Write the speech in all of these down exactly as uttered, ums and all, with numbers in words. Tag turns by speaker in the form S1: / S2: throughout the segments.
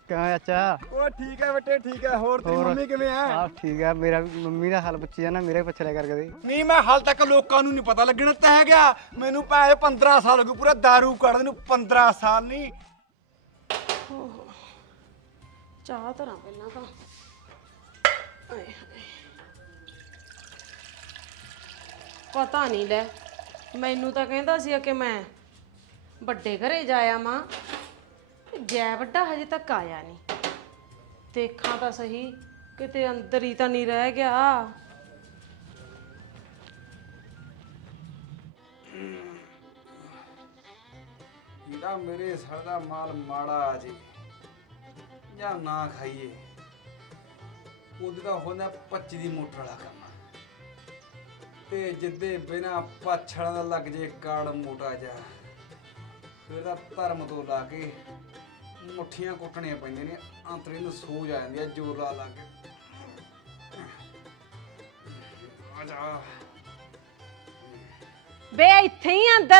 S1: ਕਿਵੇਂ ਚਾਚਾ?
S2: ਉਹ ਠੀਕ ਹੈ ਬੇਟੇ ਠੀਕ ਹੈ। ਹੋਰ ਤੇਰੀ
S1: ਹੋਰ?
S2: ਮੰਮੀ ਕਿਵੇਂ ਆ?
S1: ਆਹ ਠੀਕ ਆ। ਮੇਰਾ ਮੰਮੀ ਦਾ ਹਾਲ ਪੁੱਛੀ ਜਾਣਾ, ਮੇਰਾ ਪੁੱਛ ਲਿਆ ਕਰ ਕਦੇ।
S2: ਨਹੀਂ ਮੈਂ ਹਾਲ ਤੱਕ ਲੋਕਾਂ ਨੂੰ ਨਹੀਂ ਪਤਾ ਲੱਗਣਾ ਤਾਂ ਹੈ ਗਿਆ। ਮੈਨੂੰ ਭਾਵੇਂ ਪੰਦਰਾਂ ਸਾਲ ਹੋ ਗਏ ਪੂਰਾ ਦਾਰੂ ਕੱਢਦੇ ਨੂੰ। ਪੰਦਰਾਂ ਸਾਲ ਨਹੀਂ।
S3: ਚਾਹ ਧਰਾਂ ਪਹਿਲਾਂ ਤਾਂ। ਆਏ ਹਾਏ। ਪਤਾ ਨਹੀਂ ਲੈ, ਮੈਨੂੰ ਤਾਂ ਕਹਿੰਦਾ ਸੀ ਕਿ ਮੈਂ ਵੱਡੇ ਘਰੇ ਜਾਇਆ ਮਾਂ। ਜੈ ਵੱਡਾ ਹਜੇ ਤੱਕ ਆਇਆ ਨਹੀਂ। ਦੇਖਾਂ ਤਾਂ ਸਹੀ ਕਿਤੇ ਅੰਦਰ ਹੀ ਤਾਂ ਨਹੀਂ ਰਹਿ ਗਿਆ।
S2: ਜਿਹੜਾ ਮੇਰੇ ਸਰ ਦਾ ਮਾਲ ਮਾੜਾ ਆ ਜੇ ਜਾਂ ਨਾ ਖਾਈਏ, ਉਹਦੀ ਤਾਂ ਹੁੰਦਾ ਪੱਚੀ ਦੀ ਮੋਟਰ ਵਾਲਾ ਕੰਮ। ਤੇ ਜਿੱਦੇ ਬਿਨਾ ਪਾਛੜਾਂ ਦਾ ਲੱਗ ਜੇ ਕਾੜ ਮੋਟਾ ਜਾ, ਫਿਰ ਤਾਂ ਧਰਮ ਤੋਂ ਲਾ ਕੇ ਮੁੱਠੀਆਂ ਕੁੱਟਣੀਆਂ ਪੈਂਦੀਆਂ ਨੇ। ਅੰਤਰੇ ਨੂੰ ਸੋਜ ਆ ਜਾਂਦੀ ਆ ਜ਼ੋਰ ਲਾ ਲਾ ਕੇ। ਆ ਜਾ
S3: ਬੇ ਇੱਥੇ ਹੀ ਅੰਦਰ।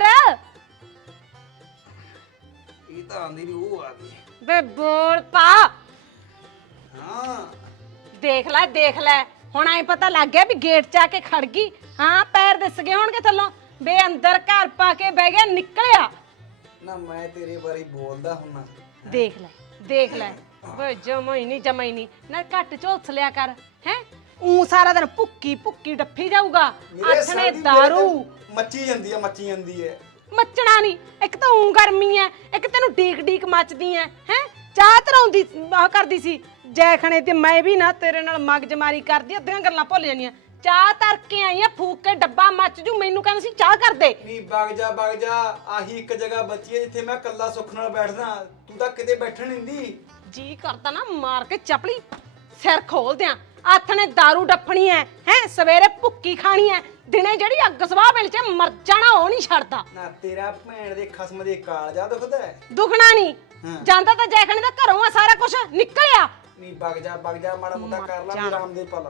S2: ਇਹ ਤਾਂ ਆਂਦੀ ਨਹੀਂ, ਉਹ ਆ ਗਈ।
S3: ਬੇ ਬੋਲ ਪਾ।
S2: ਹਾਂ
S3: ਦੇਖ ਲੈ ਦੇਖ ਲੈ, ਹੁਣ ਐ ਪਤਾ ਲੱਗ ਗਿਆ ਵੀ ਗੇਟ 'ਚ ਆ ਕੇ ਖੜ ਗਈ। ਹਾਂ ਪੈਰ ਦਿਸ ਗਏ ਹੋਣਗੇ ਥੱਲੋਂ। ਬੇ ਅੰਦਰ ਘਰ ਪਾ ਕੇ ਬਹਿ ਗਿਆ, ਨਿਕਲਿਆ
S2: ਨਾ। ਮੈਂ ਤੇਰੇ ਬਾਰੇ ਬੋਲਦਾ ਹੁੰਨਾ।
S3: ਦੇਖ ਲੈ ਦੇਖ ਲੈ। ਵੇ ਜਮਾ ਹੀ ਨਹੀਂ ਜਮਾ ਹੀ ਨਹੀਂ ਨਾ। ਘੱਟ ਝੋਲਸ ਲਿਆ ਕਰ ਹੈ। ਊ ਸਾਰਾ ਦਿਨ ਭੁੱਕੀ ਭੁੱਕੀ ਡੱਫੀ ਜਾਊਗਾ। ਆਥਣੇ ਦਾਰੂ
S2: ਮੱਚੀ ਜਾਂਦੀ ਆ, ਮੱਚੀ ਜਾਂਦੀ ਹੈ।
S3: ਮੱਚਣਾ ਨਹੀਂ। ਇੱਕ ਤਾਂ ਊ ਗਰਮੀ ਐ, ਇੱਕ ਤੈਨੂੰ ਡੀਕ ਡੀਕ ਮੱਚਦੀ ਐ ਹੈ। ਚਾਹ ਧਰਾਉਂਦੀ ਆਹ ਕਰਦੀ ਸੀ ਜੈ ਖਣੇ ਤੇ ਮੈਂ ਵੀ ਨਾ ਤੇਰੇ ਨਾਲ ਮਗਜਮਾਰੀ ਕਰਦੀ। ਅੱਧੀਆਂ ਗੱਲਾਂ ਭੁੱਲ ਜਾਂਦੀਆਂ। ਚਾਹ ਧਰ ਕੇ ਆਈ ਆ, ਫੂਕ ਕੇ ਡੱਬਾ ਮੱਚ ਜੂ। ਮੈਨੂੰ ਕਹਿੰਦਾ ਸੀ ਚਾਹ ਕਰ ਦੇ।
S2: ਨਹੀਂ ਵਗ ਜਾ ਵਗ ਜਾ। ਆਹੀ ਇੱਕ ਜਗ੍ਹਾ ਬਚੀ ਹੈ ਜਿੱਥੇ ਮੈਂ ਇਕੱਲਾ ਸੁੱਖ ਨਾਲ ਬੈਠਦਾ। ਤੂੰ ਤਾਂ ਕਿਤੇ ਬੈਠਣ ਨਹੀਂ ਦੀ।
S3: ਜੀ ਕਰਦਾ ਨਾ ਮਾਰ ਕੇ ਚਪਲੀ ਸਿਰ ਖੋਲ ਦਿਆਂ। ਹੱਥ ਨੇ ਦਾਰੂ ਡੱਫਣੀ ਐ ਹੈ, ਸਵੇਰੇ ਭੁੱਕੀ ਖਾਣੀ ਐ, ਦਿਨੇ ਜਿਹੜੀ ਅੱਗ ਸਵਾਹ ਵੇਲੇ ਚ ਮਰ ਜਾਣਾ ਉਹ ਨਹੀਂ ਛੱਡਦਾ।
S2: ਨਾ ਤੇਰਾ ਭੈਣ ਦੇ ਖਸਮ ਦੇ ਕਾਲਜਾ ਦੁਖਦਾ ਹੈ।
S3: ਦੁਖਣਾ ਨਹੀਂ ਜਾਂਦਾ ਤਾਂ ਜੈਖਣੇ ਦਾ ਘਰੋਂ ਆ ਸਾਰਾ ਕੁਝ ਨਿਕਲਿਆ।
S2: ਨਹੀਂ ਵਗ ਜਾ ਵਗ ਜਾ, ਮਾੜਾ ਮੋਟਾ ਕਰ ਲਾ ਆਰਾਮ ਦੇ ਪਲ।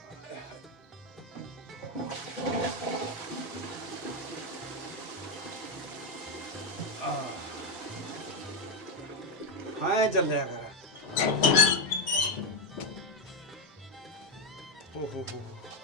S2: ਹਾਂ ਚੱਲਿਆ ਕਰ। ਓਹ ਹੋ ਹੋ,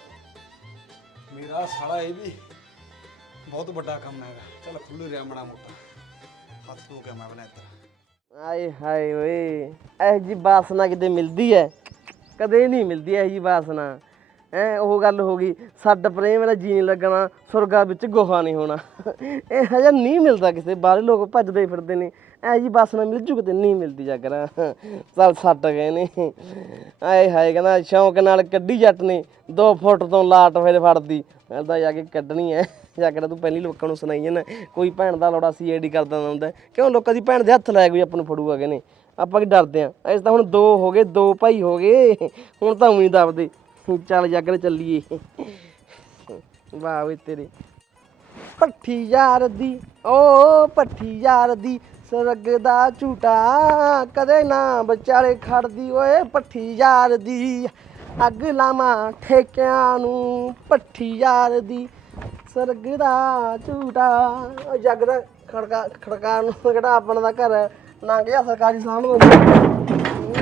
S2: ਮੇਰਾ ਸਾਲਾ ਇਹ ਵੀ ਬਹੁਤ ਵੱਡਾ ਕੰਮ ਹੈਗਾ। ਚੱਲ ਖੁੱਲ ਰਿਹਾ ਮਾੜਾ ਮੋਟਾ। ਹੱਥ ਧੋ ਕੇ ਮੈਂ ਬਣਾ ਇੱਧਰ।
S4: ਆਏ ਹਾਏ ਓਏ, ਇਹ ਜੀ ਬਾਸਨਾ ਕਿਤੇ ਮਿਲਦੀ ਐ? ਕਦੇ ਨਹੀਂ ਮਿਲਦੀ ਇਹ ਜੀ ਬਾਸਨਾ। ਐ ਉਹ ਗੱਲ ਹੋ ਗਈ, ਛੱਡ ਪ੍ਰੇਮ ਮੇਰਾ ਜੀ ਨਹੀਂ ਲੱਗਣਾ, ਸੁਰਗਾ ਵਿੱਚ ਗੁਫਾ ਨਹੀਂ ਹੋਣਾ। ਇਹ ਹਜੇ ਨਹੀਂ ਮਿਲਦਾ ਕਿਸੇ। ਬਾਹਰ ਲੋਕ ਭੱਜਦੇ ਫਿਰਦੇ ਨੇ। ਇਹ ਜੀ ਬਾਸਨਾ ਮਿਲ ਜੂ ਕਿਤੇ? ਨਹੀਂ ਮਿਲਦੀ ਜਾਗਰਾ। ਚੱਲ ਛੱਡ ਗਏ ਨੇ। ਆਏ ਹਾਏ ਕਹਿੰਦਾ ਸ਼ੌਂਕ ਨਾਲ ਕੱਢੀ ਜੱਟ ਨੇ, ਦੋ ਫੁੱਟ ਤੋਂ ਲਾਟ ਫਿਰ ਫੜਦੀ। ਕਹਿੰਦਾ ਜਾ ਕੇ ਕੱਢਣੀ ਐ ਜਾਗਰਾ। ਤੂੰ ਪਹਿਲੀ ਲੋਕਾਂ ਨੂੰ ਸੁਣਾਈ ਜਾਂਦਾ ਕੋਈ ਭੈਣ ਦਾ ਲੋੜਾ ਸੀ ਏਡੀ ਕਰਦਾ ਹੁੰਦਾ। ਕਿਉਂ ਲੋਕਾਂ ਦੀ ਭੈਣ ਦੇ ਹੱਥ ਲਾਇਆ ਕੋਈ ਆਪਾਂ ਨੂੰ ਫੜੂਗਾ ਕਹਿੰਦੇ। ਆਪਾਂ ਕੀ ਡਰਦੇ ਆ? ਅਸੀਂ ਤਾਂ ਹੁਣ ਦੋ ਹੋ ਗਏ, ਦੋ ਭਾਈ ਹੋ ਗਏ, ਹੁਣ ਤਾਂ ਊਂ ਹੀ ਦੱਬਦੇ। ਚੱਲ ਜਾਗਰ ਚੱਲੀਏ। ਵਾਹ ਵੇ ਤੇਰੇ ਭੱਠੀ ਯਾਰ ਦੀ, ਓ ਭੱਠੀ ਯਾਰ ਦੀ, ਸਰਗ ਦਾ ਝੂਟਾ ਕਦੇ ਨਾ ਵਿਚਾਲੇ ਖੜਦੀ। ਓਏ ਭੱਠੀ ਯਾਰ ਦੀ, ਅੱਗ ਲਾਵਾਂ ਠੇਕਿਆਂ ਨੂੰ, ਭੱਠੀ ਯਾਰ ਦੀ, ਸਰਗ ਦਾ ਝੂਟਾ। ਉਹ ਜੱਗ ਦਾ ਖੜਕਾ ਖੜਕਾ ਨੂੰ ਕਿਹੜਾ ਆਪਣਾ ਦਾ ਘਰ ਲੰਘ ਗਿਆ ਸਰਕਾਰੀ ਸਾਹਮਣੇ।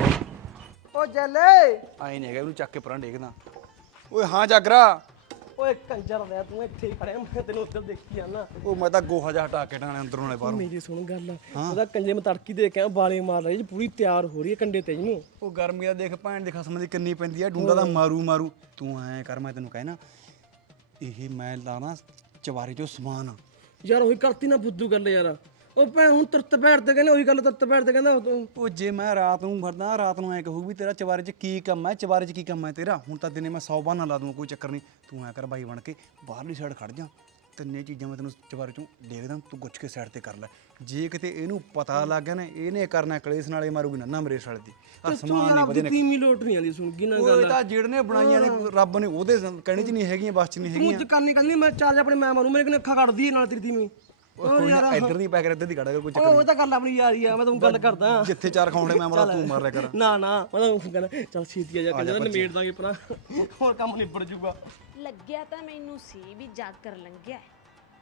S4: ਓ ਜੱਲੇ
S2: ਆਏ ਨਹੀਂ ਹੈਗਾ, ਇਹਨੂੰ ਚੱਕ ਕੇ ਪਰਾਂ ਡੇਗਦਾ। ਓਏ ਹਾਂ ਜਾਗਰਾ।
S4: ਓਏ ਕੰਜਰ ਦਾ ਤੂੰ ਇੱਥੇ ਹੀ ਖੜਿਆ, ਮੈਂ ਤੈਨੂੰ ਉੱਧਰ ਦੇਖੀ ਜਾਣਾ।
S2: ਉਹ ਮੈਂ ਤਾਂ ਗੋਹਾ ਜਿਹਾ ਹਟਾ ਕੇ ਟਾਣੇ ਅੰਦਰੋਂ ਨੇ ਬਾਹਰੋਂ।
S4: ਮੇਰੀ ਸੁਣ ਗੱਲ, ਉਹਦਾ ਕੰਜੇ ਮੈਂ ਤੜਕੀ ਦੇ ਕੇ ਆ, ਬਾਲੇ ਮਾਰ ਰਹੀ ਜੀ, ਪੂਰੀ ਤਿਆਰ ਹੋ ਰਹੀ ਹੈ ਕੰਡੇ ਤੇ ਇਹਨੂੰ।
S2: ਉਹ ਗਰਮੀ ਦਾ ਦੇਖ ਭੈਣ ਦੇ ਖਸਮ ਦੀ ਕਿੰਨੀ ਪੈਂਦੀ ਆ। ਡੂੰਡਾ ਤਾਂ ਮਾਰੂ ਮਾਰੂ। ਤੂੰ ਐਂ ਕਰ, ਮੈਂ ਤੈਨੂੰ ਕਹਿਣਾ ਇਹ ਮੈਂ ਲਾਣਾ ਚਵਾਰੇ ਚੋਂ ਸਮਾਨ।
S4: ਯਾਰ ਉਹੀ ਕਰਤੀ ਨਾ ਫੁੱਦੂ ਗੱਲ ਯਾਰ। ਉਹ ਭੈਣ ਹੁਣ ਤੁਰਤ ਬੈਠਦੇ ਕਹਿੰਦੇ, ਉਹੀ ਗੱਲ ਤੁਰਤ ਬੈਠਦੇ ਕਹਿੰਦਾ।
S2: ਉਹ ਜੇ ਮੈਂ ਰਾਤ ਨੂੰ ਫਿਰਦਾ, ਰਾਤ ਨੂੰ ਐਂ ਕਹੂ ਵੀ ਤੇਰਾ ਚਵਾਰੇ 'ਚ ਕੀ ਕੰਮ ਹੈ, ਚਵਾਰੇ 'ਚ ਕੀ ਕੰਮ ਹੈ ਤੇਰਾ। ਹੁਣ ਤਾਂ ਦਿਨੇ ਮੈਂ ਸੌ ਬਹਾਨਾ ਲਾ ਦੂੰਗਾ, ਕੋਈ ਚੱਕਰ ਨਹੀਂ। ਤੂੰ ਐਂ ਕਰ ਬਾਈ ਬਣ ਕੇ ਬਾਹਰਲੀ ਸਾਈਡ ਖੜ ਜਾ। ਤਿੰਨੇ ਚੀਜ਼ਾਂ ਮੈਂ ਤੈਨੂੰ ਚਵਾਰੇ 'ਚੋਂ ਦੇਖਦਾ, ਤੂੰ ਗੁੱਛ ਕੇ ਸਾਈਡ ਤੇ ਕਰ ਲੈ। ਜੇ ਕਿਤੇ ਇਹਨੂੰ ਪਤਾ ਲੱਗ ਗਿਆ ਨਾ ਇਹਨੇ ਕਰਨਾ ਕਲੇਸ਼ ਨਾਲੇ ਮਾਰੂਗੀ ਨਾ ਮੇਰੇ ਸਾਲੇ ਦੀ। ਆ ਸਮਾਨ ਨਹੀਂ ਵਧੇ ਨੇ।
S4: ਤੀਮੀ ਲੋਟ ਨਹੀਂ ਆਉਂਦੀ ਸੁਣ ਗਈ ਨਾ ਗੱਲ।
S2: ਉਹ ਤਾਂ ਜਿਹੜੇ ਬਣਾਈਆਂ ਨੇ ਰੱਬ ਨੇ ਉਹਦੇ ਕਹਿਣੇ 'ਚ ਨਹੀਂ ਹੈਗੀਆਂ, ਬਸ 'ਚ ਨਹੀਂ ਹੈਗੀਆਂ।
S4: ਤੂੰ ਕਰਨੀ ਕਰਨੀ ਮੈਂ ਚਾਰਜ ਆਪਣੇ ਮੈਂ ਮਾਰੂ, ਮੇਰੇ ਕੋਲ ਅੱਖਾਂ ਕੱਢਦੀ ਨਾਲ ਤੇਰੀ ਤੀਮੀ।
S2: ਕੋਈ ਨਾ ਇੱਧਰ ਦੀ ਪੈ ਕੇ ਇੱਧਰ ਦੀ ਕੱਢ ਕੋਈ ਚੱਕਰ
S4: ਉਹ ਤਾਂ ਗੱਲ ਆਪਣੀ ਯਾਰੀ ਆ, ਮੈਂ ਤੈਨੂੰ ਗੱਲ ਕਰਦਾ।
S2: ਜਿੱਥੇ ਚਾਰ ਖਾਉਂਦੇ ਮੈਂ ਮਾਰਾ ਤੂੰ ਮਾਰ ਲਿਆ ਕਰ।
S4: ਨਾ ਨਾ ਮੈਂ ਤਾਂ ਕਹਿੰਦਾ ਚੱਲ ਛੇਤੀ ਆ ਜਾ ਕੇ ਨਿਬੇੜ ਦਾਂਗੇ ਪਰਾਂ, ਹੋਰ ਕੰਮ ਨਿਬੜ ਜੂਗਾ।
S3: ਲੱਗਿਆ ਤਾਂ ਮੈਨੂੰ ਸੀ ਵੀ ਜਾਗਰ ਲੰਘਿਆ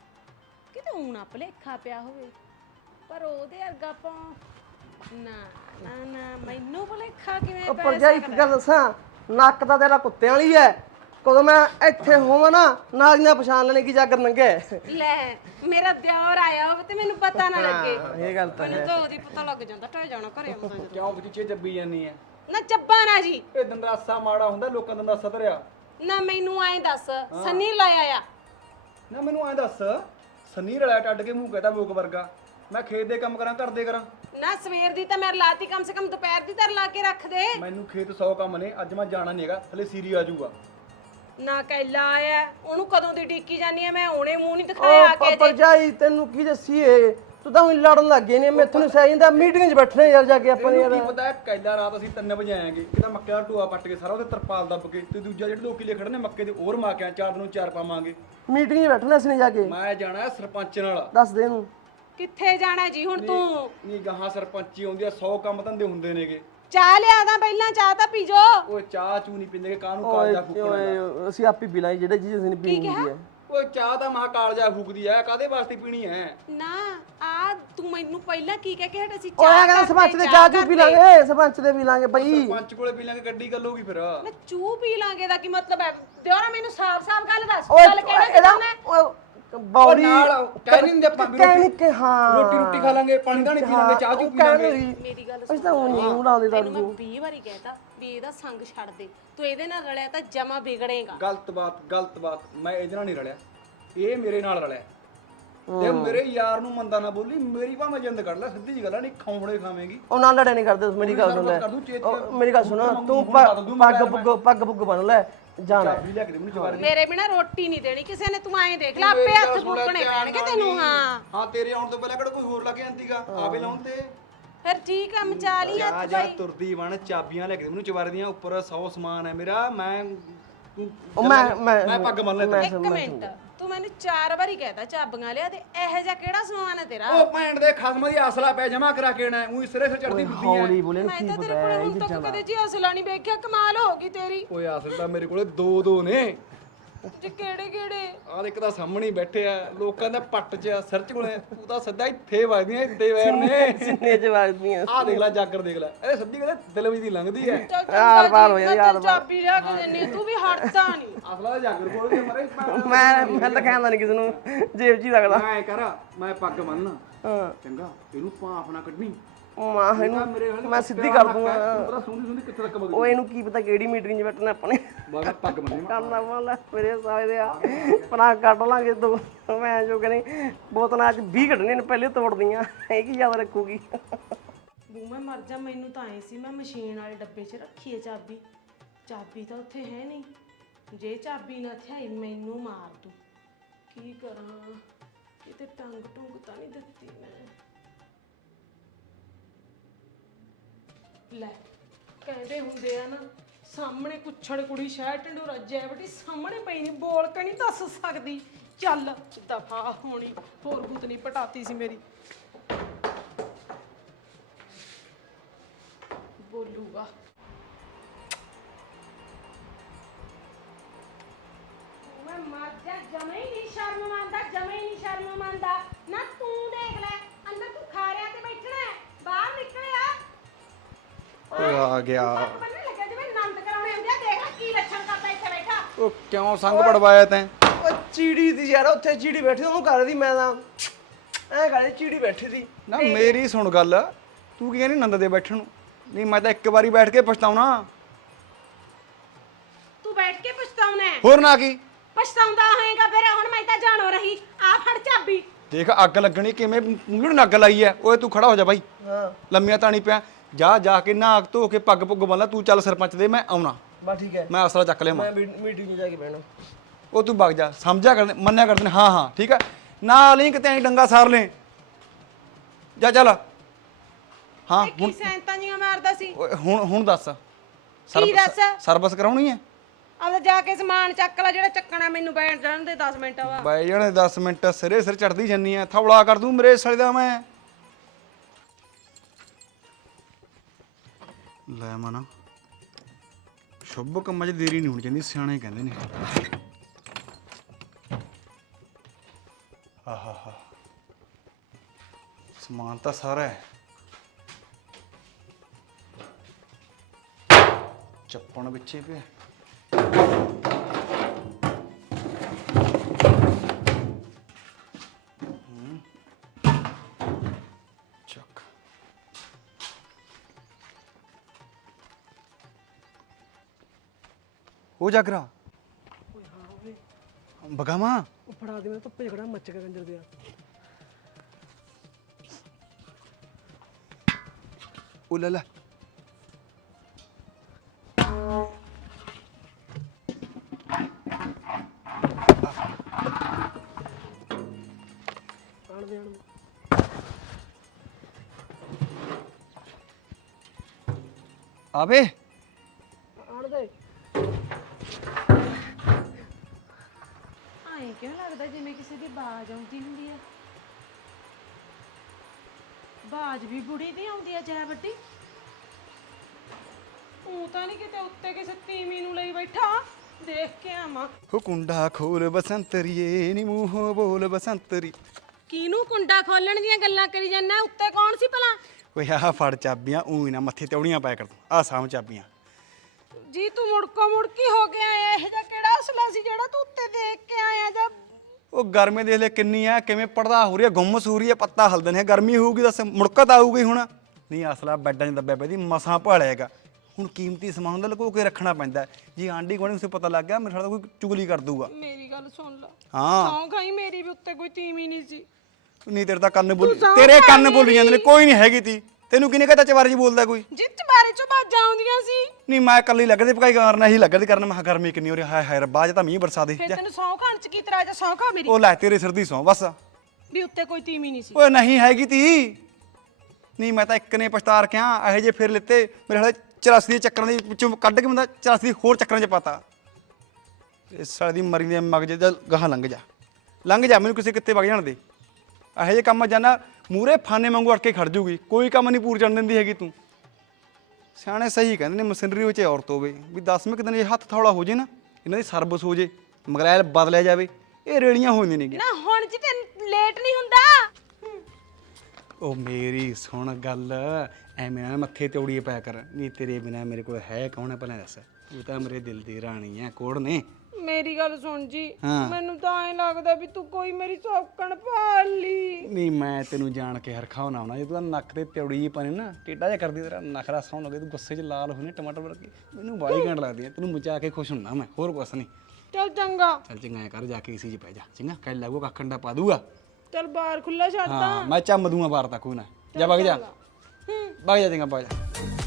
S3: ਕਿਤੇ ਊਂ ਨਾ ਭੁਲੇਖਾ ਪਿਆ ਹੋਵੇ, ਪਰ ਉਹਦੇ ਵਰਗਾ ਆਪਾਂ ਨਾ ਨਾ ਨਾ ਮੈਨੂੰ ਭੁਲੇਖਾ ਕਿਵੇਂ
S4: ਉਹ
S3: ਪੈ
S4: ਭਰਜਾਈ ਇੱਕ ਗੱਲ ਦੱਸਾਂ, ਨੱਕ ਤਾਂ ਤੇਰਾ ਕੁੱਤਿਆਂ ਵਾਲੀ ਐ। ਕਦੋਂ ਮੈਂ ਇੱਥੇ ਹੋਵਾਂ ਨਾ ਨਾਲ ਦੀਆਂ ਪਛਾਣ ਲੈਣੇ ਕੀ ਜਾਗਰ ਨੰਗੇ।
S3: ਲੈ ਮੇਰਾ ਦਿਓਰ ਆਇਆ ਹੋਵੇ ਤੇ ਮੈਨੂੰ ਪਤਾ ਨਾ ਲੱਗੇ।
S4: ਇਹ ਗੱਲ ਤਾਂ
S3: ਮੈਨੂੰ ਤਾਂ ਉਹਦੀ ਪਤਾ ਲੱਗ ਜਾਂਦਾ ਟਹਿ ਜਾਣਾ ਘਰੇ ਆਉਂਦਾ ਜਦੋਂ।
S2: ਕਿਉਂ ਬਚੀਚੇ ਚੱਬੀ ਜਾਂਦੀ ਐ?
S3: ਨਾ ਚੱਬਾ ਨਾ ਜੀ।
S2: ਇਹ ਦੰਦਾਸਾ ਮਾੜਾ ਹੁੰਦਾ, ਲੋਕਾਂ ਦਾ ਦੰਦਾਸਾ ਧਰਿਆ।
S3: ਨਾ ਮੈਨੂੰ ਐਂ ਦੱਸ ਸੰਨੀ ਲਾਇਆ ਆ
S2: ਨਾ ਮੈਨੂੰ ਐਂ ਦੱਸ, ਸੰਨੀ ਰਲਿਆ ਟੱਡ ਕੇ ਮੂੰਹ ਕਹਦਾ ਬੋਕ ਵਰਗਾ। ਮੈਂ ਖੇਤ ਦੇ ਕੰਮ ਕਰਾਂ, ਘਰ ਦੇ ਕਰਾਂ।
S3: ਨਾ ਸਵੇਰ ਦੀ ਤਾਂ ਮੈਂ ਲਾਤੀ, ਕਮ ਸੇ ਕਮ ਦੁਪਹਿਰ ਦੀ ਤਾਂ ਲਾ ਕੇ ਰੱਖ ਦੇ।
S2: ਮੈਨੂੰ ਖੇਤ ਸੌ ਕੰਮ ਨੇ, ਅੱਜ ਮੈਂ ਜਾਣਾ ਨਹੀਂ ਹੈਗਾ, ਹਲੇ ਸੀਰੀ ਆ ਜਾਊਗਾ।
S3: ਨਾ ਕੈਲਾ ਆਇਆ, ਉਹਨੂੰ ਕਦੋਂ ਦੀ ਡੀਕੀ ਜਾਨੀ ਆ ਮੈਂ, ਉਹਨੇ ਮੂੰਹ ਨਹੀਂ ਦਿਖਾਇਆ ਆ ਕੇ
S4: ਉਹ ਭਰਜਾਈ ਤੈਨੂੰ ਕੀ ਦੱਸੀਏ, ਤੂੰ ਤਾਂ ਉਹੀ ਲੜਨ ਲੱਗ ਗਏ ਨੇ। ਮੈਥੋਂ ਨਹੀਂ ਸਹੀ ਜਾਂਦਾ, ਮੀਟਿੰਗ 'ਚ ਬੈਠਣੇ ਯਾਰ ਜਾ ਕੇ ਆਪਾਂ ਨੇ
S2: ਇਹਨੂੰ
S4: ਯਾਰ।
S2: ਕੀ ਪਤਾ ਕੈਲਾ ਰਾਤ ਅਸੀਂ ਤਿੰਨ ਵਜੇ ਆਏਗੇ, ਇਹਦਾ ਮੱਕੇ ਦਾ ਟੂਆ ਪੱਟ ਕੇ ਸਾਰਾ ਉਹਦੇ ਤਰਪਾਲ ਦੱਬ ਕੇ, ਤੇ ਦੂਜਾ ਜਿਹੜੇ ਦੋ ਕਿਲੇ ਖੜੇ ਨੇ ਮੱਕੇ ਦੇ ਹੋਰ ਮਾ ਕੇ ਚਾਰ ਦਿਨੋਂ ਚਾਰ ਪਾਵਾਂਗੇ।
S4: ਮੀਟਿੰਗ 'ਚ ਬੈਠਣਾ ਸੀ ਨੇ ਜਾ ਕੇ।
S2: ਮੈਂ ਜਾਣਾ ਸਰਪੰਚ ਨਾਲ।
S4: ਦੱਸ ਦੇ ਇਹਨੂੰ।
S3: ਕਿੱਥੇ ਜਾਣਾ ਜੀ ਹੁਣ ਤੂੰ?
S2: ਨਹੀਂ ਗਾਹਾਂ ਸਰਪੰਚੀ ਆਉਂਦੀ ਆ, ਸੌ ਕੰਮ ਧੰਦੇ ਹੁੰਦੇ ਨੇਗੇ।
S3: ਚਾਹ ਲਿਆਦਾ ਪਹਿਲਾਂ, ਚਾਹ ਤਾਂ ਪੀ ਜੋ।
S2: ਓਏ ਚਾਹ ਚੂ ਨਹੀਂ ਪੀਂਦੇ, ਕਾਹਨੂੰ
S4: ਓਏ
S2: ਕਾਲਜਾ ਫੂਕਣਾ।
S4: ਓਏ ਅਸੀਂ ਆਪੀ ਪੀ ਲਾਂਗੇ ਜਿਹੜੇ ਚੀਜ਼ ਅਸੀਂ ਨੇ ਪੀਣੀ ਹੁੰਦੀ ਹੈ।
S2: ਓਏ ਚਾਹ ਤਾਂ ਮਹਾ ਕਾਲਜਾ ਫੂਕਦੀ ਐ, ਕਾਦੇ ਵਾਸਤੇ ਪੀਣੀ ਐ?
S3: ਨਾ ਆ ਤੂੰ ਮੈਨੂੰ ਪਹਿਲਾਂ ਕੀ ਕਹਿ ਕੇ ਹਟਿਆ ਸੀ?
S4: ਓਏ ਆ ਕਹਿੰਦਾ ਸਰਪੰਚ ਦੇ ਚਾਹ ਚੂ ਪੀ ਲਾਂਗੇ, ਸਰਪੰਚ ਦੇ ਪੀ ਲਾਂਗੇ ਬਈ।
S2: ਸਰਪੰਚ ਕੋਲੇ ਪੀ ਲਾਂਗੇ, ਗੱਡੀ ਗੱਲ ਹੋਊਗੀ ਫਿਰ।
S3: ਮੈਂ ਚੂ ਪੀ ਲਾਂਗੇ ਦਾ ਕੀ ਮਤਲਬ ਹੈ? ਦਿਓਰਾ ਮੈਨੂੰ ਸਾਫ਼-ਸਾਫ਼ ਗੱਲ ਦੱਸ,
S4: ਓਏ
S3: ਗੱਲ ਕਿਹੜਾ
S4: ਇਹਦਾ
S3: ਕਿਦਾਂ ਮੈਂ
S4: ਓਏ ਬੌੜੀ
S2: ਨਾਲ ਕਹਿ ਨਹੀਂ ਦਿੰਦੇ ਆਪਾਂ ਵੀ
S4: ਕਹਿ ਕਿ ਹਾਂ
S2: ਰੋਟੀ ਰੋਟੀ ਖਾ ਲਾਂਗੇ, ਪਾਣੀ ਦਾ ਨਹੀਂ ਪੀ ਲਾਂਗੇ, ਚਾਹ ਚੂ ਪੀ ਲਾਂਗੇ।
S3: ਮੇਰੀ ਗੱਲ
S4: ਅਸੀਂ ਤਾਂ ਉਹ ਨਹੀਂ ਉਡਾਉਂਦੇ
S3: ਤੈਨੂੰ ਮੈਂ ਵੀਹ ਵਾਰੀ ਕਹਿਤਾ ਵੀ ਇਹਦਾ ਸੰਗ ਛੱਡ ਦੇ, ਤੂੰ ਇਹਦੇ ਨਾਲ ਰਲਿਆ ਤਾਂ ਜਮਾ ਵਿਗੜੇਗਾ।
S2: ਗਲਤ ਬਾਤ, ਗਲਤ ਬਾਤ। ਮੈਂ ਇਹਦੇ ਨਾਲ ਨਹੀਂ ਰਲਿਆ, ਇਹ ਮੇਰੇ ਨਾਲ ਰਲਿਆ। ਤੇ ਮੇਰੇ ਯਾਰ ਨੂੰ ਮੰਦਾ ਨਾ ਬੋਲੀ, ਮੇਰੀ ਭਾਵੇਂ ਜਿੰਦ ਕੱਢ ਲੈ, ਸਿੱਧੀ ਜੀ ਗੱਲ ਆ, ਨਹੀਂ ਖੌਂਫੜੇ ਖਾਵੇਂਗੀ।
S4: ਉਹ ਨਾਲ ਲੜੇ ਨਹੀਂ ਕਰਦੇ, ਮੇਰੀ ਗੱਲ ਸੁਣ ਲੈ। ਉਹ ਮੇਰੀ ਗੱਲ ਸੁਣ, ਤੂੰ ਪੱਗ ਪੁੱਗ ਪੱਗ ਪੁੱਗ ਬੰਨ ਲੈ, ਜਾਣਾ
S2: ਚਾਬੀ ਲੈ ਕੇ ਦੇ ਮੈਨੂੰ ਜਵਾਰੀ।
S3: ਮੇਰੇ ਬਿਨਾ ਰੋਟੀ ਨਹੀਂ ਦੇਣੀ ਕਿਸੇ ਨੇ, ਤੂੰ ਐਂ ਦੇਖ ਲੈ ਆਪੇ ਹੱਥ ਫੂਕਣੇ ਪੈਣਗੇ ਤੈਨੂੰ। ਹਾਂ
S2: ਹਾਂ ਤੇਰੇ ਆਉਣ ਤੋਂ ਪਹਿਲਾਂ ਕਿਹੜਾ ਕੋਈ ਹੋਰ ਲੱਗ ਜਾਂਦੀਗਾ, ਆਵੇ ਲਾਉਣ ਤੇ।
S3: ਫਿਰ ਠੀਕ ਆ, ਮਚਾ ਲਈ
S2: ਜਾ
S3: ਹੱਥ
S2: ਜਾ
S3: ਭਾਈ।
S2: ਤੁਰਦੀ ਬਣ, ਚਾਬੀਆਂ ਲੈ ਕੇ ਦੇ ਮੈਨੂੰ ਜਵਾਰੀ ਦੀਆਂ, ਉੱਪਰ ਸੌ ਸਮਾਨ ਹੈ ਮੇਰਾ। ਮੈਂ ਤੂੰ
S4: ਉਹ ਮੈਂ ਮੈਂ
S2: ਮੈਂ ਪੱਗ ਬੰਨ ਲੈ।
S3: ਇੱਕ ਮਿੰਟ, ਤੂੰ ਮੈਨੂੰ ਚਾਰ ਵਾਰੀ ਕਹਿਤਾ ਚਾਬੀਆਂ ਲਿਆ, ਤੇ ਇਹੋ ਜਿਹਾ ਕਿਹੜਾ ਸਮਾਨ ਹੈ ਤੇਰਾ?
S2: ਉਹ ਭੈਣ ਦੇ ਖਸਮ ਦੀ ਅਸਲਾ ਪੈ ਜਮਾ ਕਰਾ ਕੇ ਨਾ, ਉਹੀ ਸਿਰੇ ਸਿਰ ਚੜਦੀ ਫਿਰਦੀ ਐ।
S4: ਹੌਲੀ ਬੋਲੇ
S3: ਮੈਂ
S4: ਕੀ
S3: ਤਾਂ ਤੇਰੇ
S4: ਪਤਾ
S3: ਕੋਲੇ
S4: ਹੈ
S3: ਹੁਣ ਤੱਕ ਕਦੇ ਜੀ ਅਸਲਾ ਨਹੀਂ ਵੇਖਿਆ, ਕਮਾਲ ਹੋ ਗਈ ਤੇਰੀ।
S2: ਓਏ ਅਸਲ ਤਾਂ ਮੇਰੇ ਕੋਲੇ ਦੋ ਦੋ ਨੇ।
S3: ਜੀ ਕਿਹੜੇ ਕਿਹੜੇ?
S2: ਆਹ ਇੱਕ ਤਾਂ ਸਾਹਮਣੇ ਹੀ ਬੈਠੇ ਆ, ਲੋਕਾਂ ਦਾ ਪੱਟ ਚ ਸਿਰ ਚ ਕੋਲੇ, ਤੂੰ ਤਾਂ ਸਿੱਧਾ ਇੱਥੇ ਵੱਜਦੀਆਂ, ਇੱਥੇ ਵੈਰ ਨੇ।
S4: ਸਿੰਨੇ ਚ ਵੱਜਦੀਆਂ।
S2: ਆਹ ਦੇਖ ਲੈ ਜਾਗਰ ਦੇਖ ਲੈ, ਇਹ ਸਿੱਧੀ ਗੱਲ ਦਿਲ ਵਿੱਚ ਦੀ ਲੰਘਦੀ ਐ।
S3: ਚੱਲ
S4: ਯਾਰ ਬਾਹਰ ਹੋ ਜਾ, ਯਾਰ
S3: ਚਾਬੀ ਲਿਆ ਕੇ ਦਿੰਨੀ, ਤੂੰ ਵੀ ਹਟਦਾ ਨਹੀਂ।
S2: ਅਸਲਾ ਜਾਗਰ ਕੋਲ ਤੇ ਮਰੇ।
S4: ਮੈਂ ਮੈਂ ਤਾਂ ਕਹਿੰਦਾ ਨਹੀਂ ਕਿਸੇ ਨੂੰ, ਜੇਬ ਜੀ ਲੱਗਦਾ।
S2: ਮੈਂ ਕਰ, ਮੈਂ ਪੱਗ ਬੰਨਣਾ
S4: ਹਾਂ
S2: ਚੰਗਾ, ਇਹਨੂੰ ਭਾਫ ਨਾ ਕੱਢਣੀ।
S4: ਮਾਂ ਇਹਨੂੰ ਮੈਂ ਸਿੱਧੀ ਕਰ ਦੂੰਗਾ।
S2: ਪਤਾ ਸੁਣਦੀ ਸੁਣਦੀ ਕਿੱਥੇ ਤੱਕ ਮਗਦੀ।
S4: ਉਹ ਇਹਨੂੰ ਕੀ ਪਤਾ ਕਿਹੜੀ ਮੀਟਿੰਗ 'ਚ ਬੈਠਣਾ ਆਪਾਂ ਨੇ।
S2: ਬਾਅਦ ਵਿੱਚ ਪੱਗ ਬੰਨਣੀ।
S4: ਕਰਨਾ ਵਾਲਾ ਮੇਰੇ ਸਾਲੇ ਦੇ ਆ ਪਨਾ ਕੱਢ ਲਾਂਗੇ ਦੋ। ਮੈਂ ਜੋ ਕਹਿੰਦੇ ਬੋਤਲਾਂ ਅੱਜ ਵੀਹ ਕੱਢਣੀਆਂ ਨੇ, ਪਹਿਲੇ ਤੋੜਦੀਆਂ। ਇਹ ਕੀ ਯਾਦ ਰੱਖੂਗੀ?
S3: ਬੂ ਮੈਂ ਮਰ ਜਾ, ਮੈਨੂੰ ਤਾਂ ਐ ਸੀ ਮੈਂ ਮਸ਼ੀਨ ਵਾਲੇ ਡੱਬੇ 'ਚ ਰੱਖੀ ਐ ਚਾਬੀ। ਚਾਬੀ ਤਾਂ ਉੱਥੇ ਹੈ ਨਹੀਂ, ਜੇ ਚਾਬੀ ਨਾ ਥਿਆਈ ਮੈਨੂੰ ਮਾਰ ਦੂ। ਕੀ ਕਰਾਂ, ਕਿਤੇ ਟੰਗ ਟੁੰਗ ਤਾਂ ਨਹੀਂ ਦਿੱਤੀ ਮੈਂ। ਲੈ ਕਹਿੰਦੇ ਹੁੰਦੇ ਆ ਨਾ, ਸਾਹਮਣੇ ਕੁੱਛੜ ਕੁੜੀ ਸ਼ਹਿਰ ਢੰਡੋਰਾ ਜੈਵਟੀ ਸਾਹਮਣੇ ਪਈ ਨਹੀਂ, ਬੋਲ ਕੇ ਨਹੀਂ ਦੱਸ ਸਕਦੀ। ਚੱਲ ਦਫਾ ਹੋਣੀ, ਹੋਰ ਗੁੱਤਨੀ ਪਟਾਤੀ ਸੀ ਮੇਰੀ। ਬੋਲੂਗਾ ਮੈਂ ਮਰ ਜਾ, ਜਮੇ ਹੀ ਨਹੀਂ ਸ਼ਰਮ ਮੰਨਦਾ, ਜਮੇ ਹੀ ਨਹੀਂ ਸ਼ਰਮ ਮੰਨਦਾ ਨਾ। ਤੂੰ ਦੇਖ ਲੈ, ਅੰਦਰ ਤੂੰ ਖਾ ਰਿਆ ਤੇ ਬੈਠਣਾ, ਬਾਹਰ ਨਿਕਲਿਆ
S1: ਆ ਗਿਆ।
S3: ਬੰਨੇ ਲੱਗਾ ਜਿਵੇਂ ਆਨੰਦ ਕਰਾਉਣੇ ਹੁੰਦੇ ਆ। ਦੇਖ ਲੈ ਕੀ ਲੱਛਣ ਕਰਦਾ ਇੱਥੇ ਬੈਠਾ।
S2: ਉਹ ਕਿਉਂ ਸੰਗ ਬੜਵਾਇਆ ਤੈਂ?
S4: ਉਹ ਚੀੜੀ ਦੀ ਯਾਰ, ਉੱਥੇ ਚੀੜੀ ਬੈਠੀ ਉਹਨੂੰ ਕਰਦੀ, ਮੈਂ ਤਾਂ ਐ ਕਰਦੀ ਚੀੜੀ ਬੈਠੀ ਸੀ।
S2: ਨਾ ਮੇਰੀ ਸੁਣ ਗੱਲ, ਤੂੰ ਕੀ ਕਹਿੰਦੀ ਨੰਦ ਦੇ ਬੈਠਣ ਨੂੰ? ਨਹੀਂ ਮੈਂ ਤਾਂ ਇੱਕ ਵਾਰੀ ਬੈਠ ਕੇ ਪਛਤਾਉਣਾ।
S3: ਤੂੰ ਬੈਠ ਕੇ ਪਛਤਾਉਣਾ ਹੈ?
S2: ਹੋਰ ਨਾ ਕੀ
S3: ਪਛਤਾਉਂਦਾ ਹੋਏਗਾ ਫਿਰ। ਹੁਣ ਮੈਂ ਤਾਂ ਜਾਣੋ ਰਹੀ, ਆ ਫੜ ਚਾਬੀ।
S2: ਦੇਖ ਅੱਗ ਲੱਗਣੀ ਕਿਵੇਂ ਮੂੰਹ ਨੂੰ ਅੱਗ ਲਾਈ ਐ। ਓਏ ਤੂੰ ਖੜਾ ਹੋ ਜਾ ਬਾਈ,
S4: ਹਾਂ
S2: ਲੰਮੀਆਂ ਤਾਣੀ ਪਿਆ। ਜਾ ਜਾ ਕੇ ਨਹਾ ਧੋ ਕੇ ਪੱਗ ਪੁੱਗ ਬੰਨ ਲੈ। ਤੂੰ ਚੱਲ ਸਰਪੰਚ ਦੇ, ਮੈਂ ਆਉਣਾ।
S4: ਬਸ ਠੀਕ ਹੈ,
S2: ਮੈਂ ਅਸਲਾ ਚੱਕ ਲਿਆ।
S4: ਮੈਂ ਮੀਟਿੰਗ 'ਚ ਜਾ ਕੇ ਬਹਿਣਾ।
S2: ਉਹ ਤੂੰ ਵਗ ਜਾ, ਸਮਝਿਆ ਕਰਦੇ, ਮੰਨਿਆ ਕਰਦੇ ਨੇ। ਹਾਂ ਹਾਂ ਠੀਕ ਆ, ਨਾ ਲਈ ਕਿਤੇ ਐਂ ਡੰਗਾ ਸਾਰ ਲੈ। ਜਾ ਚੱਲ। ਹਾਂ
S3: ਕੀ ਸੈਂਤਾਂ ਜੀਆਂ ਮਾਰਦਾ ਸੀ?
S2: ਓਏ ਹੁਣ ਹੁਣ ਦੱਸ,
S3: ਕੀ ਦੱਸ?
S2: ਸਰਵਿਸ ਕਰਾਉਣੀ ਐ?
S3: ਆਪਦਾ ਜਾ ਕੇ ਸਮਾਨ ਚੱਕ ਲੈ ਜਿਹੜਾ ਚੱਕਣਾ, ਮੈਨੂੰ ਬੈਠ ਜਾਣ ਦੇ ਦਸ ਮਿੰਟ ਵਾ।
S2: ਬਾਈ ਜਾਣੇ ਦਸ ਮਿੰਟ ਸਿਰੇ ਸਿਰ ਚੜਦੀ ਜੰਨੀ ਐ, ਥਵਲਾ ਕਰ ਦੂੰ ਮੇਰੇ ਸੜੇ ਦਾ ਮੈਂ। ਲੈ ਮਨਾ, ਸ਼ੁਭ ਕੰਮਾਂ 'ਚ ਦੇਰੀ ਨਹੀਂ ਹੋਣੀ ਚਾਹੀਦੀ, ਸਿਆਣੇ ਕਹਿੰਦੇ ਨੇ। ਆਹਾ ਹਾ, ਸਮਾਨ ਤਾਂ ਸਾਰਾ ਹੈ। ਚੱਪਣ ਵਿੱਚੇ ਪਿਆ ਹੂੰ। ਚੱਕ ਹੋ ਜਾਗਰਾ ਬਗਾਵਾ
S4: ਉਹ ਫੜਾ ਦੇ, ਮੈਂ ਧੁੱਪੇ ਖੜਾ ਮੱਚ ਕੇ ਕੰਜਰ ਦਿਆ।
S2: ਉਹ ਲੈ ਲੈ
S4: ਆਣ ਦੇ ਆਣ ਦੇ।
S2: ਆਵੇ
S4: ਆਣ ਦੇ।
S3: ਆਏ ਕਿਉਂ ਲੱਗਦਾ ਜਿਵੇਂ ਕਿਸੇ ਦੀ ਬਾਜ਼ ਆਉਂਦੀ ਹੁੰਦੀ ਹੈ। ਬਾਜ਼ ਵੀ ਬੁੜੀ ਦੀ ਆਉਂਦੀ ਹੈ ਜੈ ਵੱਡੀ। ਉਹ ਤਾਂ ਨਹੀਂ ਕਿਤੇ ਉੱਤੇ ਕਿਸੇ ਤੀਵੀਂ ਨੂੰ ਲਈ ਬੈਠਾ। ਦੇਖ ਕੇ ਆਵਾਂ।
S2: ਹੋ ਕੁੰਡਾ ਖੋਲ ਬਸੰਤਰੀਏ ਨੀ ਮੂੰਹੋਂ ਬੋਲ ਬਸੰਤਰੀ।
S3: ਕਿਹਨੂੰ ਕੁੰਡਾ ਖੋਲਣ ਦੀਆਂ ਗੱਲਾਂ ਕਰੀ ਜਾਂਦਾ? ਉੱਤੇ ਕੌਣ ਸੀ ਭਲਾ?
S2: ਓਏ ਆਹ ਫੜ ਚਾਬੀਆਂ ਊਂ ਹੀ ਨਾ ਮੱਥੇ ਤੌੜੀਆਂ ਪਾਇਆ ਕਰ ਤੂੰ। ਆਹ ਸਾਂਭ ਚਾਬੀਆਂ।
S3: ਜੀ ਤੂੰ ਮੁੜਕੋ ਮੁੜਕੀ ਹੋ ਗਿਆ। ਇਹ ਜਿਹਾ ਕਿਹੜਾ ਅਸਲਾ ਸੀ ਜਿਹੜਾ ਤੂੰ ਉੱਤੇ ਦੇਖ ਕੇ ਆਇਆ? ਜਾਂ
S2: ਉਹ ਗਰਮੀ ਦੇਖ ਲੈ ਕਿੰਨੀ ਆ, ਕਿਵੇਂ ਪੜਦਾ ਹੋ ਰਹੀ ਹੈ, ਗੁੰਮਸ ਹੋ ਰਹੀ ਹੈ, ਪੱਤਾ ਹਲਦੇ ਨੇ। ਗਰਮੀ ਹੋਊਗੀ ਦੱਸ, ਮੁੜਕਤ ਆਊਗੀ ਹੁਣ। ਨਹੀਂ ਅਸਲਾ ਬੈਡਾਂ 'ਚ ਦੱਬਿਆ ਪਿਆ ਦੀ ਮਸਾਂ ਭਾਲਿਆਗਾ। ਹੁਣ ਕੀਮਤੀ ਸਮਾਨ ਹੁੰਦਾ ਲੁਕੋ ਕੇ ਰੱਖਣਾ ਪੈਂਦਾ। ਜੀ ਆਂਢੀ ਗੁਆਂਢੀ ਨੂੰ ਪਤਾ ਲੱਗ ਗਿਆ ਮੇਰੇ ਸਾਡਾ ਕੋਈ ਚੁਗਲੀ ਕਰ ਦੂਗਾ।
S3: ਮੇਰੀ ਗੱਲ ਸੁਣ ਲਾ।
S2: ਹਾਂ
S3: ਸੌਂ ਖਾਈ ਮੇਰੀ ਵੀ ਉੱਤੇ ਕੋਈ ਤੀਵੀਂ ਨਹੀਂ ਸੀ।
S2: ਨਹੀਂ ਤੇਰੇ ਤਾਂ ਕੰਨ ਬੋਲ ਤੇਰੇ ਕੰਨ ਬੋਲੀ ਜਾਂਦੇ ਨੇ। ਕੋਈ ਨਹੀਂ ਹੈਗੀ ਤੀ। ਤੈਨੂੰ ਕਿਹਨੇ ਕਹਤਾ ਚਵਾਰੇ 'ਚ ਬੋਲਦਾ ਕੋਈ?
S3: ਜਿੱਤ ਬਾਰੇ ਚੋਂ ਬਾਜਾਂ ਆਉਂਦੀਆਂ ਸੀ।
S2: ਨਹੀਂ ਮੈਂ ਇਕੱਲੀ ਲੱਗਦੀ ਪਕਾਈ ਕਰਨਾ ਹੀ ਲੱਗਦੀ ਕਰਨ। ਮੈਂ ਕਿਹਾ ਗਰਮੀ ਕਿੰਨੀ ਹੋ ਰਹੀ ਹਾਏ ਹਾਏ ਰੱਬਾ ਜੇ ਤਾਂ ਮੀਂਹ ਬਰਸਾ ਦੇ।
S3: ਫਿਰ ਤੈਨੂੰ ਸੌਂ ਖਾਣ ਚ ਕੀ ਤਰ੍ਹਾਂ ਜਾਂ ਸੌਂ ਖਾ ਮੇਰੀ
S2: ਉਹ ਲੈ ਤੇਰੇ ਸਿਰ ਦੀ ਸੌਂ ਬਸ।
S3: ਵੀ ਉੱਤੇ ਕੋਈ ਤੀਵੀਂ ਨਹੀਂ ਸੀ।
S2: ਓਏ ਨਹੀਂ ਹੈਗੀ ਤੀ। ਨਹੀਂ ਮੈਂ ਤਾਂ ਇੱਕ ਨੇ ਪਛਤਾ ਰੱਖਿਆ। ਇਹੋ ਜਿਹੇ ਫਿਰ ਲਿੱਤੇ ਮੇਰੇ ਹਾਲੇ ਚੁਰਾਸੀ ਦੇ ਚੱਕਰਾਂ ਦੇ ਵਿੱਚੋਂ ਕੱਢ ਕੇ ਬੰਦਾ ਚੁਰਾਸੀ ਦੀ ਹੋਰ ਚੱਕਰਾਂ 'ਚ ਪਾਤਾ। ਇਸ ਸਾਲ ਦੀ ਮਰੀ ਦੇ ਮਗਜ ਦਾ ਗਾਹਾਂ ਲੰਘ ਜਾ ਲੰਘ ਜਾ। ਮੈਨੂੰ ਕਿਸੇ ਕਿੱਤੇ ਵਗ ਜਾਣ ਦੇ। ਇਹੋ ਜਿਹੇ ਕੰਮ ਜਾਣਾ ਮੂਰੇ ਫਾਨੇ ਵਾਂਗੂ ਅੜ ਕੇ ਖੜ ਜੂਗੀ। ਕੋਈ ਕੰਮ ਨਹੀਂ ਪੂਰ ਜਾਣ ਦਿੰਦੀ ਹੈਗੀ ਤੂੰ। ਸਿਆਣੇ ਸਹੀ ਕਹਿੰਦੇ ਨੇ ਮਸ਼ੀਨਰੀ ਵਿੱਚ ਔਰਤ ਹੋਵੇ ਵੀ ਦਸਵੇਂ ਕੁ ਦਿਨ ਜੇ ਹੱਥ ਥੌਲਾ ਹੋ ਜੇ ਨਾ, ਇਹਨਾਂ ਦੀ ਸਰਵਿਸ ਹੋ ਜੇ, ਮਗਰੈਲ ਬਦਲਿਆ ਜਾਵੇ, ਇਹ ਰੇੜੀਆਂ ਹੋ ਜਾਂਦੀਆਂ ਨੇ।
S3: ਨਾ ਹੁਣ ਜੀ ਤੇ ਲੇਟ ਨਹੀਂ ਹੁੰਦਾ।
S2: ਉਹ ਮੇਰੀ ਸੁਣ ਗੱਲ, ਐਵੇਂ ਨਾ ਮੱਥੇ ਤੇ ਉੜੀਏ ਪਾਇਆ ਕਰ। ਨਹੀਂ ਤੇਰੇ ਬਿਨਾ ਮੇਰੇ ਕੋਲ ਹੈ ਕੌਣ ਹੈ ਭਲਾ ਦੱਸ? ਤੂੰ ਤਾਂ ਮੇਰੇ ਦਿਲ ਦੀ ਰਾਣੀ ਹੈ। ਕੋੜ ਨੇ
S3: ਮੇਰੀ ਗੱਲ ਸੁਣ ਜੀ।
S2: ਹਾਂ।
S3: ਮੈਨੂੰ ਤਾਂ ਐਂ ਲੱਗਦਾ ਵੀ ਤੂੰ ਕੋਈ ਮੇਰੀ ਸੌਕਣ ਭਾਲ ਲਈ।
S2: ਨਹੀਂ ਮੈਂ ਤੈਨੂੰ ਜਾਣ ਕੇ ਹਰਖਾ ਹੋਣਾ ਹੋਣਾ। ਜੇ ਤੂੰ ਤਾਂ ਨੱਕ ਤੇ ਤਿਉੜੀ ਪਾਣੀ ਨਾ ਟੇਡਾ ਜਿਹਾ ਕਰਦੀ, ਤੇਰਾ ਨਖਰਾ ਸੌਣ ਲੱਗੇ, ਤੂੰ ਗੁੱਸੇ 'ਚ ਲਾਲ ਹੋਣੇ ਟਮਾਟਰ ਵਰਗੇ। ਮੈਨੂੰ ਬਾਲੀ ਘੰਟ ਲੱਗਦੀ ਹੈ। ਤੈਨੂੰ ਮਚਾ ਕੇ ਖੁਸ਼ ਹੁੰਨਾ ਮੈਂ, ਹੋਰ ਕੁਛ ਨਹੀਂ।
S3: ਚੱਲ ਚੰਗਾ।
S2: ਚੱਲ ਚੰਗਾ ਕਰ ਜਾ ਕੇ ਇਸੀ 'ਚ ਪੈ ਜਾ ਚੰਗਾ। ਕੱਲ ਲੱਗੂ ਕੱਖ ਕੰਡਾ ਪਾ ਦੂਗਾ।
S3: ਚੱਲ ਬਾਹਰ ਖੁੱਲਾ ਛੱਡ
S2: ਹਾਂ ਮੈਂ ਚੰਮ ਦੂੰਗਾ ਬਾਹਰ ਤੱਕ। ਕੋਈ ਨਾ ਜਾ ਵਗ ਜਾ
S3: ਹੂੰ।
S2: ਵਗ ਜਾ ਚੰਗਾ ਵਗ ਜਾ।